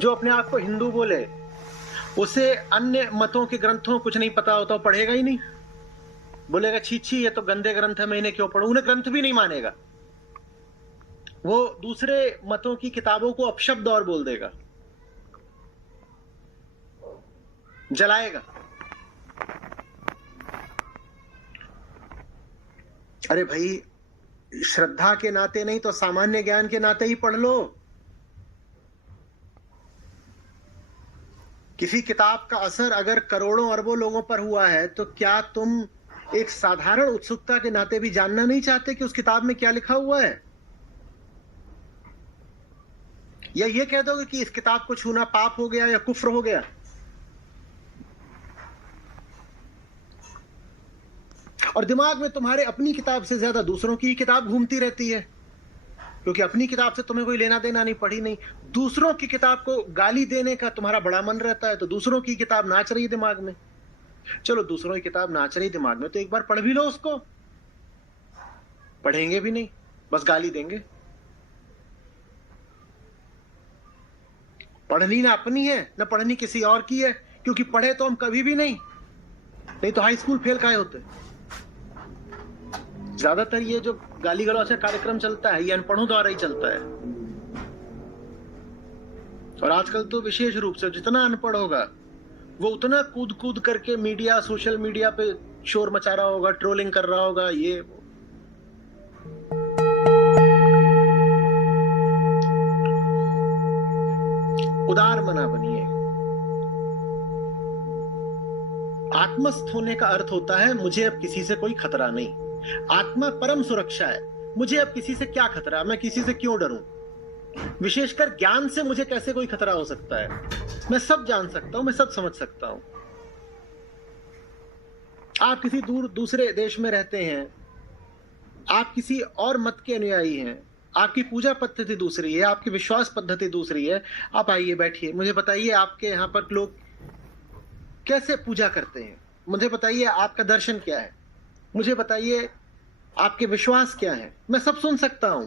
जो अपने आप को हिंदू बोले, उसे अन्य मतों के ग्रंथों कुछ नहीं पता होता, वो पढ़ेगा ही नहीं। बोलेगा छी छी ये तो गंदे ग्रंथ है, मैं इन्हें क्यों पढ़ूं। उन्हें ग्रंथ भी नहीं मानेगा, वो दूसरे मतों की किताबों को अपशब्द और बोल देगा, जलाएगा। अरे भाई, श्रद्धा के नाते नहीं तो सामान्य ज्ञान के नाते ही पढ़ लो। किसी किताब का असर अगर करोड़ों अरबों लोगों पर हुआ है, तो क्या तुम एक साधारण उत्सुकता के नाते भी जानना नहीं चाहते कि उस किताब में क्या लिखा हुआ है? या ये कह दोगे कि इस किताब को छूना पाप हो गया या कुफ्र हो गया? और दिमाग में तुम्हारे अपनी किताब से ज्यादा दूसरों की किताब घूमती रहती है, क्योंकि अपनी किताब से तुम्हें कोई लेना देना नहीं, पढ़ी नहीं। दूसरों की किताब को गाली देने का तुम्हारा बड़ा मन रहता है, तो दूसरों की किताब नाच रही है दिमाग में। चलो, दूसरों की किताब नाच रही दिमाग में, तो एक बार पढ़ भी लो उसको। पढ़ेंगे भी नहीं, बस गाली देंगे। पढ़नी ना अपनी है, ना पढ़नी किसी और की है, क्योंकि पढ़े तो हम कभी भी नहीं तो हाई स्कूल फेल काहे होते। ज्यादातर ये जो गाली गलौज का कार्यक्रम चलता है, ये अनपढ़ों द्वारा ही चलता है। और आजकल तो विशेष रूप से जितना अनपढ़ होगा, वो उतना कूद कूद करके मीडिया, सोशल मीडिया पे शोर मचा रहा होगा, ट्रोलिंग कर रहा होगा। ये उदार मना बनिए। आत्मस्थ होने का अर्थ होता है मुझे अब किसी से कोई खतरा नहीं। आत्मा परम सुरक्षा है, मुझे अब किसी से क्या खतरा, मैं किसी से क्यों डरूं। विशेषकर ज्ञान से मुझे कैसे कोई खतरा हो सकता है। मैं सब जान सकता हूं, मैं सब समझ सकता हूं। आप किसी दूसरे देश में रहते हैं, आप किसी और मत के अनुयायी हैं, आपकी पूजा पद्धति दूसरी है, आपकी विश्वास पद्धति दूसरी है। आप आइए, बैठिए, मुझे बताइए आपके यहाँ पर लोग कैसे पूजा करते हैं, मुझे बताइए आपका दर्शन क्या है, मुझे बताइए आपके विश्वास क्या है। मैं सब सुन सकता हूं।